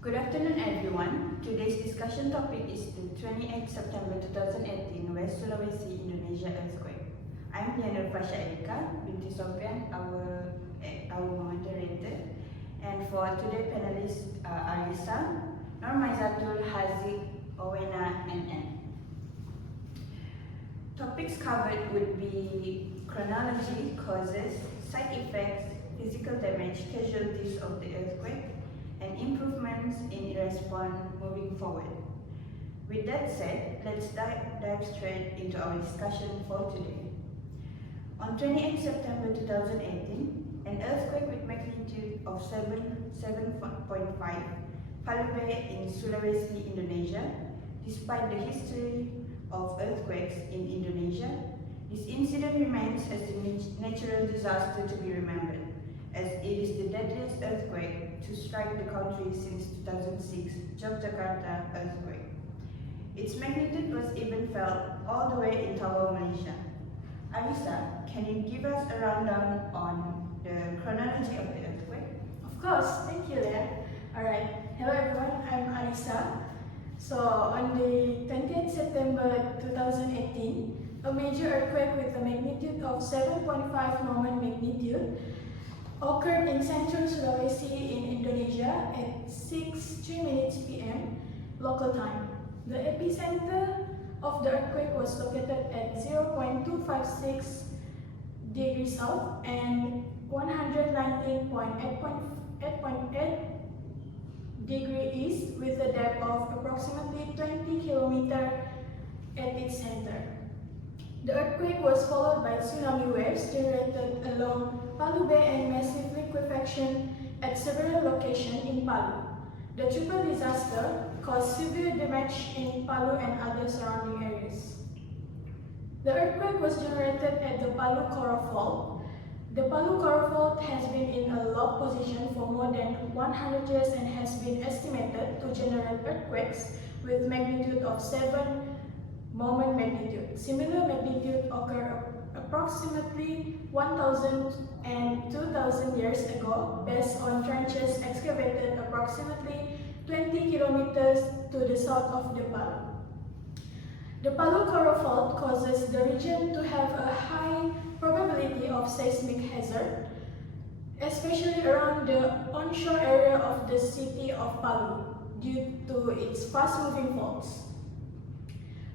Good afternoon, everyone. Today's discussion topic is the 28 September 2018 West Sulawesi, Indonesia earthquake. I'm Liana Fasha Erika, Binti Sofian, our moderator. And for today's panelists are Arisa, Normaizatul, Haziq, Owena, and N. Topics covered would be chronology, causes, side effects, physical damage, casualties of the earthquake, and improvements in response moving forward. With that said, let's dive straight into our discussion for today. On 28 September 2018, an earthquake with magnitude of 7.5 Palu in Sulawesi, Indonesia. Despite the history of earthquakes in Indonesia, this incident remains as a natural disaster to be remembered, as it is the deadliest earthquake to strike the country since 2006 Yogyakarta earthquake. Its magnitude was even felt all the way in Tawau, Malaysia. Arisa, can you give us a rundown on the chronology of the earthquake? Of course, thank you, Leah. Alright, hello everyone, I'm Arisa. So, on the 20th September 2018, a major earthquake with a magnitude of 7.5 moment magnitude occurred in central Sulawesi in Indonesia at 6:03 p.m. local time. The epicenter of the earthquake was located at 0.256 degrees south and 119.8 degree east, with a depth of approximately 20 kilometers at its center. The earthquake was followed by tsunami waves generated along Palu Bay and massive liquefaction at several locations in Palu. The triple disaster caused severe damage in Palu and other surrounding areas. The earthquake was generated at the Palu Coral Fault. The Palu Coral Fault has been in a low position for more than 100 years and has been estimated to generate earthquakes with magnitude of 7 moment magnitude. Similar magnitude occurred approximately 1,000 and 2,000 years ago based on trenches excavated approximately 20 kilometers to the south of the Palu. The Palu Coral Fault causes the region to have a high probability of seismic hazard, especially around the onshore area of the city of Palu due to its fast-moving faults.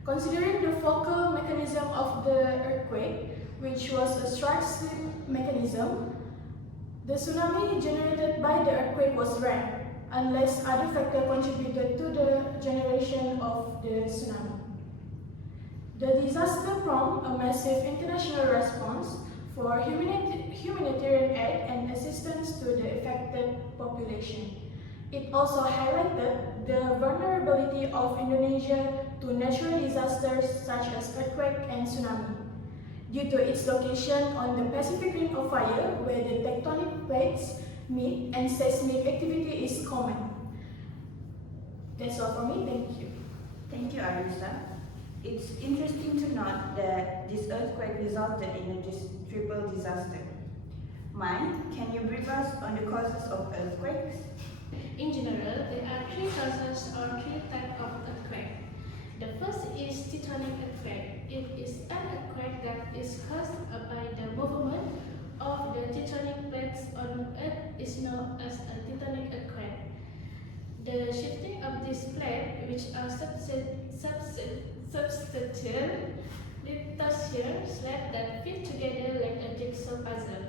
Considering the focal mechanism of the earthquake, which was a strike-slip mechanism, the tsunami generated by the earthquake was rare, unless other factors contributed to the generation of the tsunami. The disaster prompted a massive international response for humanitarian aid and assistance to the affected population. It also highlighted the vulnerability of Indonesia to natural disasters such as earthquake and tsunami, due to its location on the Pacific Ring of Fire, where the tectonic plates meet and seismic activity is common. That's all from me, thank you. Thank you, Arisa. It's interesting to note that this earthquake resulted in a triple disaster. Mai, can you brief us on the causes of earthquakes? In general, there are three causes or three types of earthquake. The first is tectonic earthquake. It is an earthquake that is caused by the movement of the tectonic plates on Earth is known as a tectonic earthquake. The shifting of these plates, which are substantial lithosphere slabs that fit together like a jigsaw puzzle,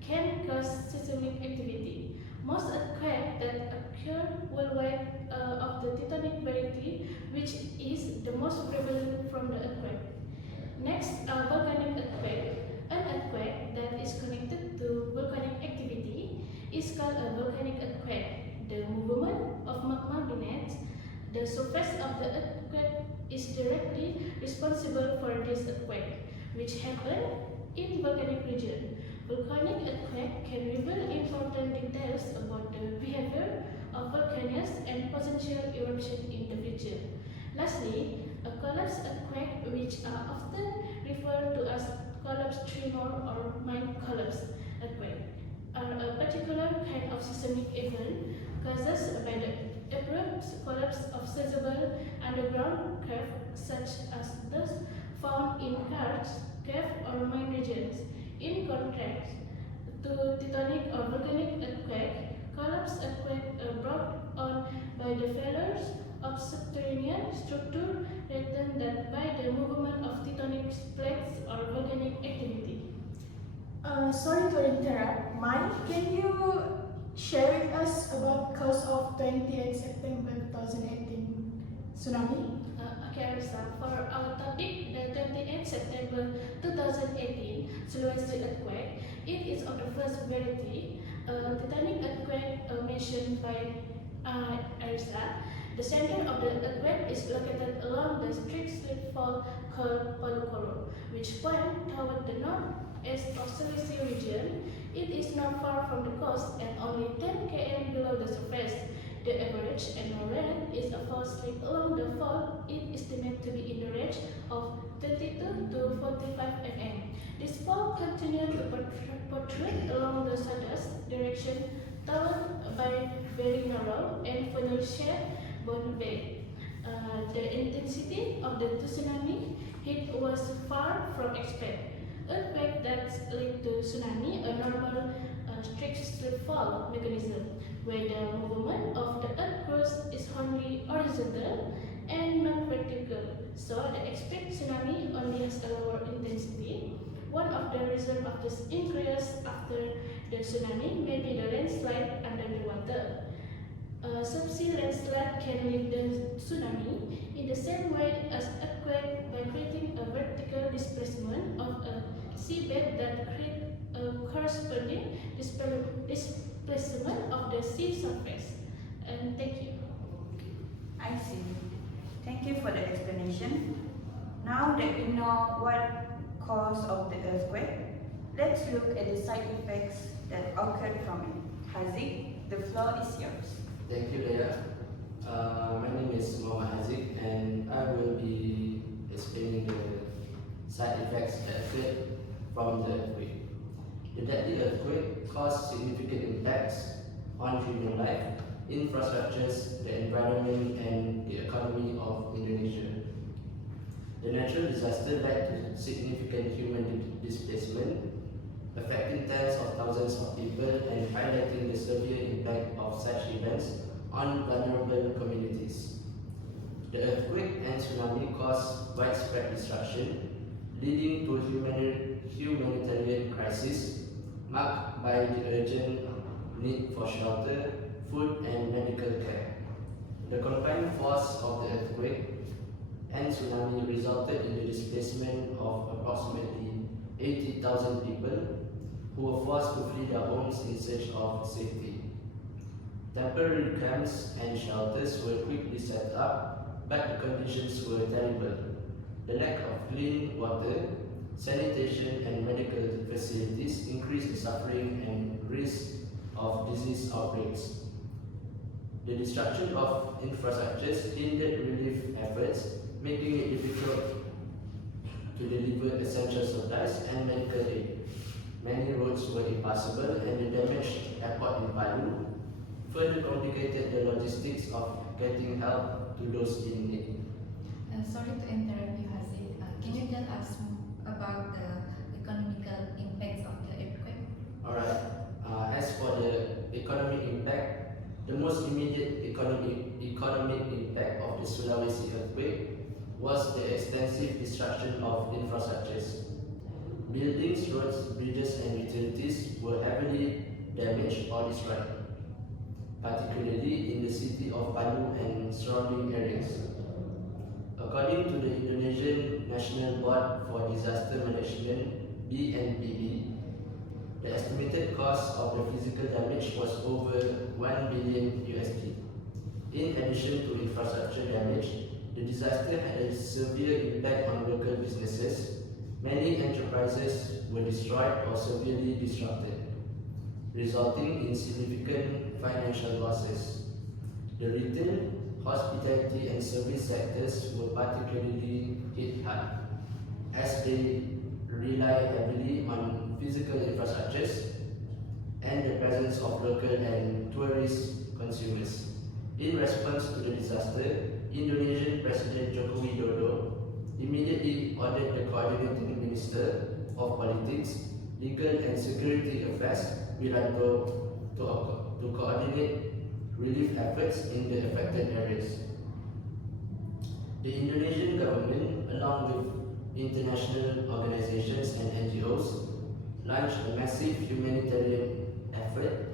can cause seismic activity. Most earthquakes that occur worldwide of the tectonic variety, which is the most prevalent from the earthquake. Next, a volcanic earthquake. An earthquake that is connected to volcanic activity is called a volcanic earthquake. The movement of magma beneath the surface of the earthquake is directly responsible for this earthquake, which happen in volcanic region. Volcanic earthquake can reveal important details about the behavior of volcanoes and potential eruption in the future. Lastly, a collapse earthquake, which are often referred to as collapse tremor or mind collapse earthquake, are a particular kind of seismic event caused by the collapse of sizable underground cave such as those found in karst, cave or mine regions. In contrast to tectonic or volcanic earthquake, collapse earthquake are brought on by the failures of subterranean structure rather than by the movement of tectonic plates or volcanic activity. Sorry to interrupt. Mike, can you share with us about cause of 28 September 2018 tsunami? Okay, Arisa, for our topic, the 28 September 2018 Sulawesi earthquake, it is of the first variety, tectonic earthquake mentioned by Arisa. The center of the earthquake is located along the strict slip fault called Palu, which point toward the northeast of Sulawesi region. It is not far from the coast and only 10 km below the surface. The average annual rain is a fault slip along the fault. It is estimated to be in the range of 32 to 45 mm. This fault continues to protrude along the southeast direction, towered by very narrow and funnel shaped bone bay. The intensity of the tsunami hit was far from expected. Earthquake that lead to tsunami, a normal strict slip fault mechanism, where the movement of the earth crust is only horizontal and not vertical. So the expected tsunami only has a lower intensity. One of the reasons of this increase after the tsunami may be the landslide under the water. A subsea landslide can lead the tsunami in the same way as earthquake by creating a vertical displacement of a seabed that creates a corresponding displacement of the sea surface. And thank you. I see. Thank you for the explanation. Now that we know what cause of the earthquake, let's look at the side effects that occurred from it. Haziq, the floor is yours. Thank you, Leah. My name is Muhammad Haziq, and I will be explaining the side effects that occurred from the earthquake. The deadly earthquake caused significant impacts on human life, infrastructures, the environment, and the economy of Indonesia. The natural disaster led to significant human displacement, affecting tens of thousands of people and highlighting the severe impact of such events on vulnerable communities. The earthquake and tsunami caused widespread destruction, leading to a humanitarian crisis marked by the urgent need for shelter, food, and medical care. The combined force of the earthquake and tsunami resulted in the displacement of approximately 80,000 people who were forced to flee their homes in search of safety. Temporary camps and shelters were quickly set up, but the conditions were terrible. The lack of clean water, sanitation, and medical facilities increased the suffering and risk of disease outbreaks. The destruction of infrastructures hindered relief efforts, making it difficult to deliver essential supplies and medical aid. Many roads were impassable, and the damaged airport in Palu further complicated the logistics of getting help to those in need. Sorry to interrupt you, Haziq. Can you tell us about the economical impacts of the earthquake? Alright, as for the economic impact, the most immediate economic impact of the Sulawesi earthquake was the extensive destruction of infrastructures. Buildings, roads, bridges, and utilities were heavily damaged or destroyed, particularly in the city of Palu and surrounding areas. According to the Indonesian National Board for Disaster Management (BNPB), the estimated cost of the physical damage was over $1 billion. In addition to infrastructure damage, the disaster had a severe impact on local businesses. Many enterprises were destroyed or severely disrupted, resulting in significant financial losses. The retail, hospitality, and service sectors were particularly hit hard, as they rely heavily on physical infrastructures and the presence of local and tourist consumers. In response to the disaster, Indonesian President Joko Widodo immediately ordered the coordinating Minister of Politics, Legal and Security Affairs, Wiranto, to coordinate relief efforts in the affected areas. The Indonesian government, along with international organizations and NGOs, launched a massive humanitarian effort.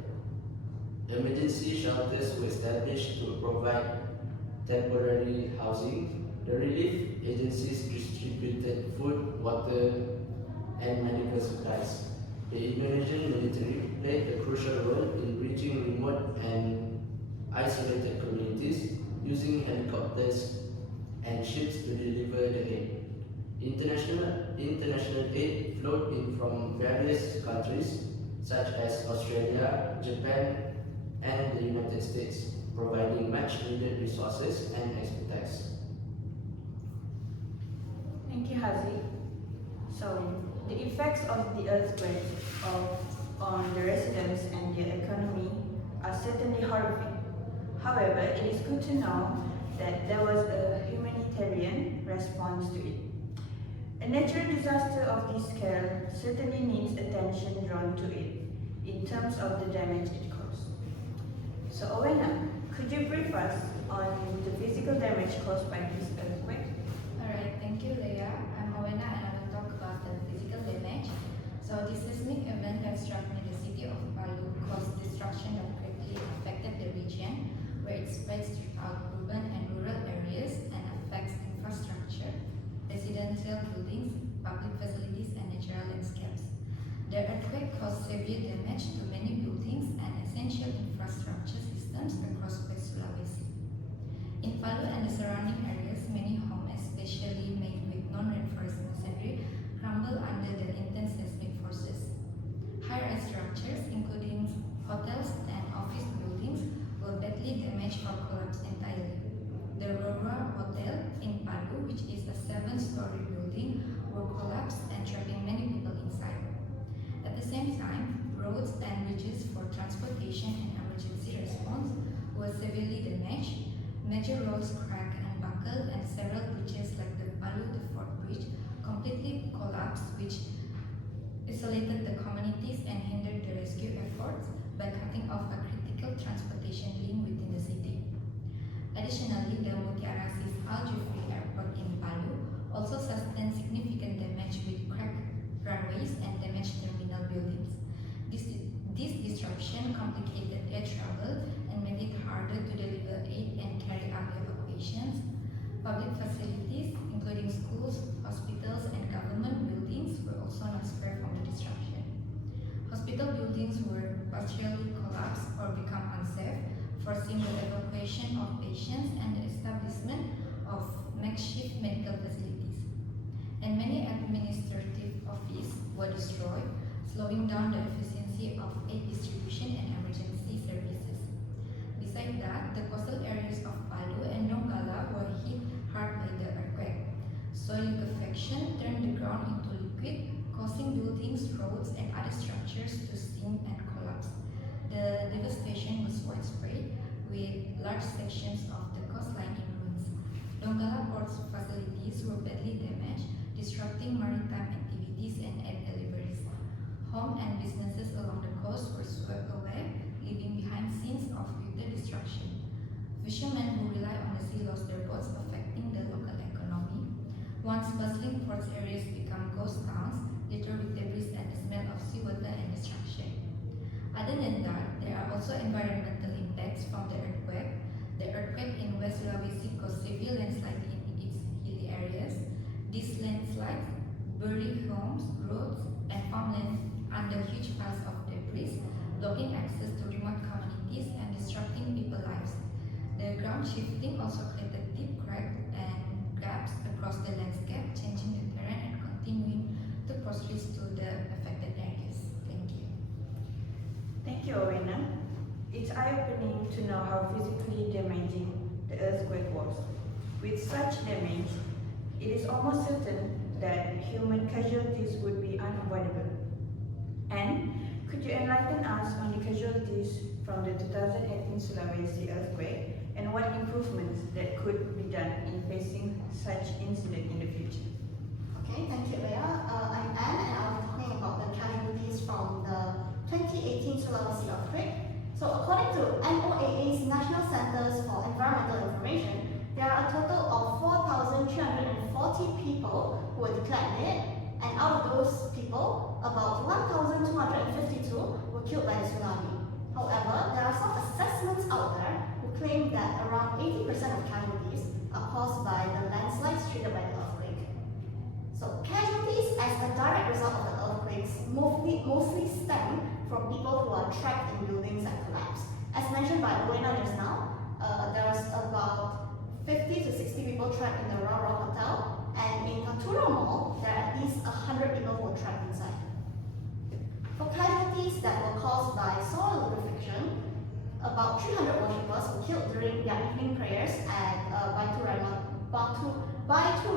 Emergency shelters were established to provide temporary housing. The relief agencies distributed food, water, and medical supplies. The Indonesian military played a crucial role in reaching remote and isolated communities using helicopters and ships to deliver the aid. International aid flowed in from various countries such as Australia, Japan, and the United States, providing much needed resources and expertise. Thank you, Haziq. So, the effects of the earthquake on the residents and their economy are certainly horrific. However, it is good to know that there was a humanitarian response to it. A natural disaster of this scale certainly needs attention drawn to it in terms of the damage it caused. So, Owena, could you brief us on the physical damage caused by this earthquake? Alright, thank you, Leah. I'm Owena and I will talk about the physical damage. So, the seismic event that struck near the city of Palu caused destruction that greatly affected the region, where it spreads throughout urban and rural areas and affects infrastructure, residential buildings, public facilities, and natural landscapes. The earthquake caused severe damage to many buildings and essential infrastructure systems across West Sulawesi. In Palu and the surrounding areas, many homes, especially made with non-reinforced masonry, crumbled under the intense seismic forces. High-rise structures, including hotels and office buildings, were badly damaged or collapsed entirely. The Aurora Hotel in Palu, which is a 7-story building, were collapsed and trapping many people inside. At the same time, roads and bridges for transportation and emergency response were severely damaged. Major roads cracked and buckled, and several bridges like the Palu to Fort Bridge completely collapsed, which isolated the communities and hindered the rescue efforts by cutting off a critical transportation link within the city. Additionally, the Mutiara-Sis Al-Jufri Airport in Palu also sustained significant damage with cracked runways and damaged terminal buildings. This disruption complicated air travel and made it harder to deliver aid and carry out evacuations. Public facilities, including schools, hospitals, and government buildings, were also not spared from the disruption. Hospital buildings were partially collapsed or become unsafe, forcing the evacuation of patients and the establishment of makeshift medical facilities. And many administrative offices were destroyed, slowing down the efficiency of aid distribution and emergency services. Besides that, the coastal areas of Palu and Donggala were hit hard by the earthquake. Soil liquefaction turned the ground into liquid, causing buildings, roads, and other structures to sink and collapse. The devastation was widespread, with large sections of the coastline in ruins. Donggala port's facilities were badly damaged, disrupting maritime activities and aid deliveries. Homes and businesses along the coast were swept away, leaving behind scenes of utter destruction. Fishermen who rely on the sea lost their boats, affecting the local economy. Once bustling port areas become ghost towns, littered with debris and the smell of seawater and destruction. Other than that, there are also environmental impacts from the earthquake. The earthquake in West Sulawesi caused severe landslides in its hilly areas. These landslides buried homes, roads, and farmland under huge piles of debris, blocking access to remote communities and disrupting people's lives. The ground shifting also created deep cracks and gaps across the landscape, changing the terrain and continuing to pose risk to the affected areas. Thank you. Thank you, Owena. It's eye-opening to know how physically damaging the earthquake was. With such damage, it is almost certain that human casualties would be unavoidable. And could you enlighten us on the casualties from the 2018 Sulawesi earthquake and Sulawesi earthquake. So according to NOAA's National Centers for Environmental Information, there are a total of 4,340 people who were declared dead, and out of those people, about 1,252 were killed by the tsunami. However, there are some assessments out there who claim that around 80% of casualties are caused by the landslides triggered by the earthquake. So casualties as a direct result of the earthquakes mostly stem from people who are trapped in buildings that collapse. As mentioned by Owena just now, there's about 50 to 60 people trapped in the Rara Hotel, and in Tatura Mall, there are at least 100 people who are trapped inside. For casualties that were caused by soil liquefaction, about 300 worshippers were killed during their evening prayers at Baitu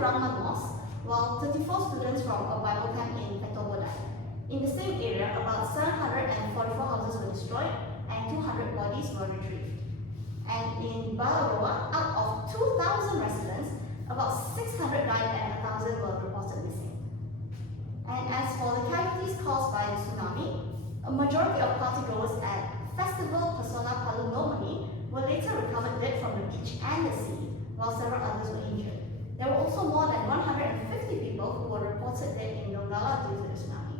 Rahman Mosque, while 34 students from a Bible camp in Petobo died. In the same area, about 744 houses were destroyed and 200 bodies were retrieved. And in Balaroa, out of 2,000 residents, about 600 died and 1,000 were reported missing. And as for the casualties caused by the tsunami, a majority of partygoers at Festival Pesona Palu Nomani were later recovered dead from the beach and the sea, while several others were injured. There were also more than 150 people who were reported dead in Donggala due to the tsunami.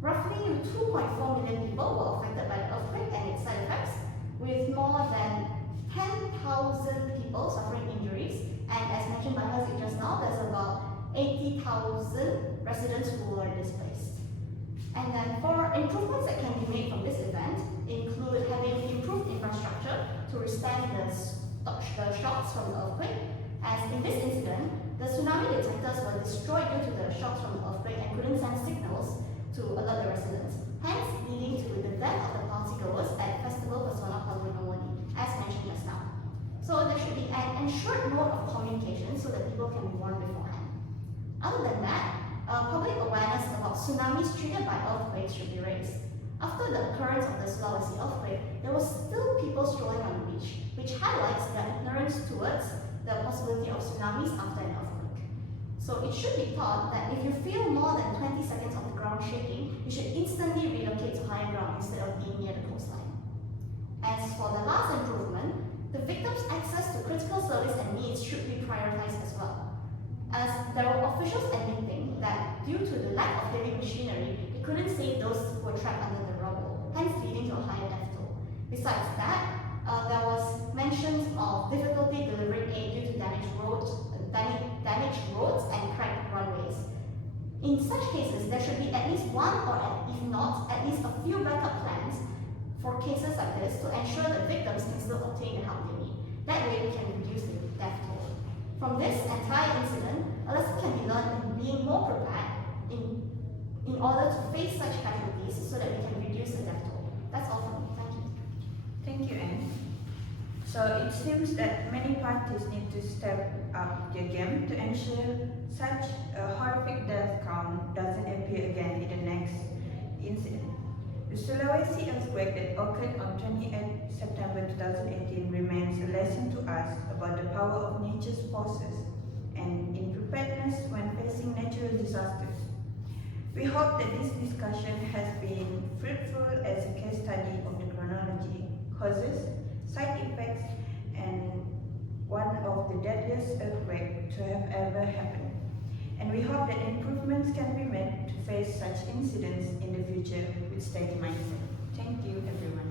Roughly 2.4 million people were affected by the earthquake and its side effects, with more than 10,000 people suffering injuries, and as mentioned by Haziq just now, there's about 80,000 residents who were displaced. And then for improvements that can be made from this event include having improved infrastructure to withstand the shocks from the earthquake, as in this incident, the tsunami detectors were destroyed due to the shocks from the earthquake and couldn't send signals to alert the residents, hence leading to the death of the partygoers at Festival Pesona Palu Nomoni, as mentioned just now. So there should be an ensured mode of communication so that people can be warned beforehand. Other than that, public awareness about tsunamis triggered by earthquakes should be raised. After the occurrence of the Sulawesi earthquake, there were still people strolling on the beach, which highlights their ignorance towards the possibility of tsunamis after an earthquake. So it should be thought that if you feel more than 20 seconds of the ground shaking, you should instantly relocate to higher ground instead of being near the coastline. As for the last improvement, the victims' access to critical service and needs should be prioritized as well, as there were officials admitting that due to the lack of heavy machinery, they couldn't save those who were trapped under the rubble, hence leading to a higher death toll. Besides that, there was mentions of difficulty delivering aid due to damaged roads and cracked runways. In such cases, there should be at least one, or if not, at least a few backup plans for cases like this to ensure that victims can still obtain the help they need. That way, we can reduce the death toll. From this entire incident, a lesson can be learned in being more prepared in order to face such casualties so that we can reduce the death toll. That's all from me. Thank you. Thank you, Anne. So it seems that many parties need to step up their game to ensure such a horrific death count doesn't appear again in the next incident. The Sulawesi earthquake that occurred on 28 September 2018 remains a lesson to us about the power of nature's forces and in preparedness when facing natural disasters. We hope that this discussion has been fruitful as a case study of the chronology, causes, side effects, and one of the deadliest earthquakes to have ever happened. And we hope that improvements can be made to face such incidents in the future with steady mindset. Thank you, everyone.